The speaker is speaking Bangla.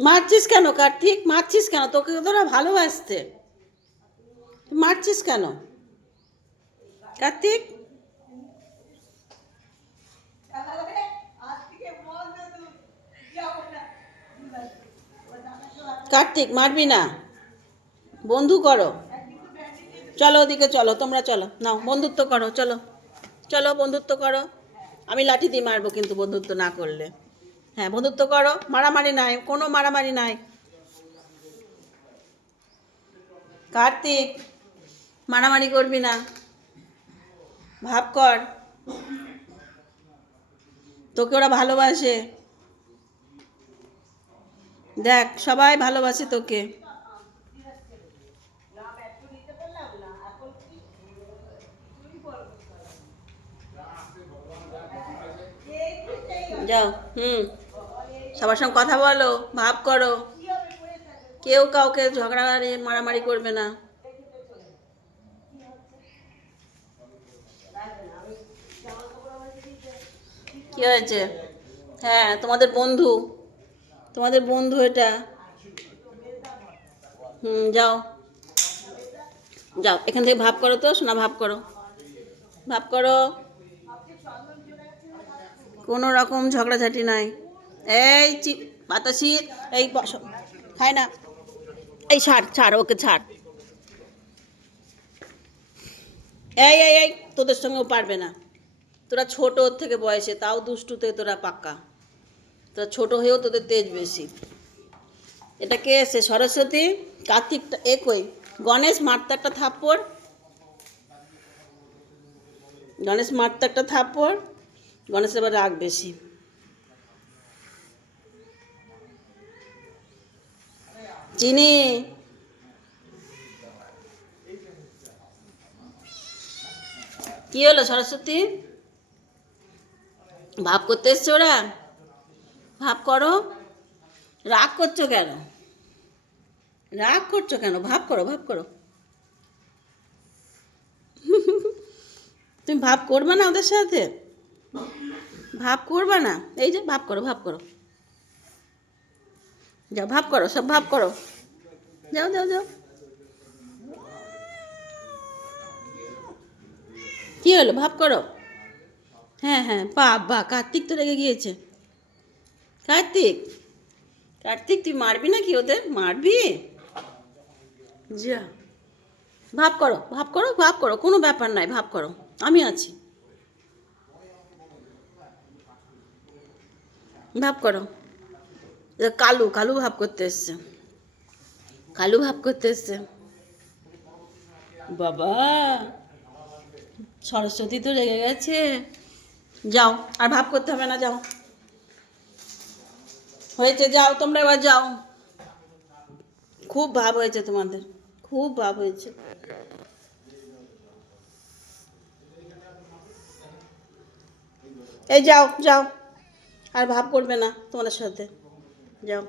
মারছিস কেন, কার্তিক? মারছিস কেন? তোকে তোরা ভালোবাসতে। মারছিস কেন? কার্তিক? কার্তিক, মারবি না। বন্ধু করো। চলো ওদিকে চলো, তোমরা চলো। নাও, বন্ধুত্ব করো, চলো। চলো, বন্ধুত্ব করো। আমি লাঠি দিয়ে মারবো কিন্তু বন্ধুত্ব না করলে। হ্যাঁ বন্ধুত্ব করো। মারামারি নাই, কোনো মারামারি নাই। কার্তিক, মারামারি করবি না। ভাব কর। তোকে ওরা ভালোবাসে। দেখ, সবাই ভালোবাসে তোকে। যাও, হুম। সবার সঙ্গে কথা বলো, ভাব করো। কেউ কাউকে ঝগড়াঝাড়ি মারামারি করবে না। কি হয়েছে? হ্যাঁ তোমাদের বন্ধু। তোমাদের বন্ধু এটা। হুম, যাও। যাও, এখান থেকে ভাব করো তো শোনা ভাব করো। ভাব করো। কোনো রকম ঝগড়াঝাটি নাই। এই চি, বাতাসি, এই বস খায় না। এই ছাড় ছাড়, ওকে ছাড়। এই এই এই, তোদের সঙ্গেও পারবে না। তোরা ছোট ওর থেকে বয়সে, তাও দুষ্টুতে তোরা পাক্কা। তোরা ছোট হয়েও তোদের তেজ বেশি। এটা কে এসে? সরস্বতী কার্তিকটা একই গণেশ মারতে একটা থাপ্পড়। গণেশ মারতে একটা থাপ্পড়। গণেশের এবার রাগ বেশি। চিনি। কি হলো সরস্বতী? ভাব করতে এসছো ওরা? ভাব করো। রাগ করছ কেন? রাগ করছ কেন? ভাব করো ভাব করো। তুমি ভাব করবে না ওদের সাথে? ভাব করবে না। এই যে ভাব করো ভাব করো। যাও, ভাব করো, সব ভাব করো। যাও যাও যাও। কি হলো? ভাব করো। হ্যাঁ হ্যাঁ বাবা, কার্তিক তো রেগে গিয়েছে। কার্তিক কার্তিক, তুই মারবি না কি ওদের? মারবি? যা। ভাব করো ভাব করো ভাব করো, কোনো ব্যাপার নাই, ভাব করো। আমি আছি। ভাব করো। কালু কালু ভাব করতে এসছে। কালু ভাব করতে এসছে। বাবা, সরস্বতী তো রেগে গেছে। যাও, আর ভাব করতে হবে না, যাও। হয়েছে, যাও, তোমরা এবার যাও। খুব ভাব হয়েছে তোমাদের। খুব ভাব হয়েছে। এই যাও যাও। আর ভাব করবে না তোমাদের সাথে যাও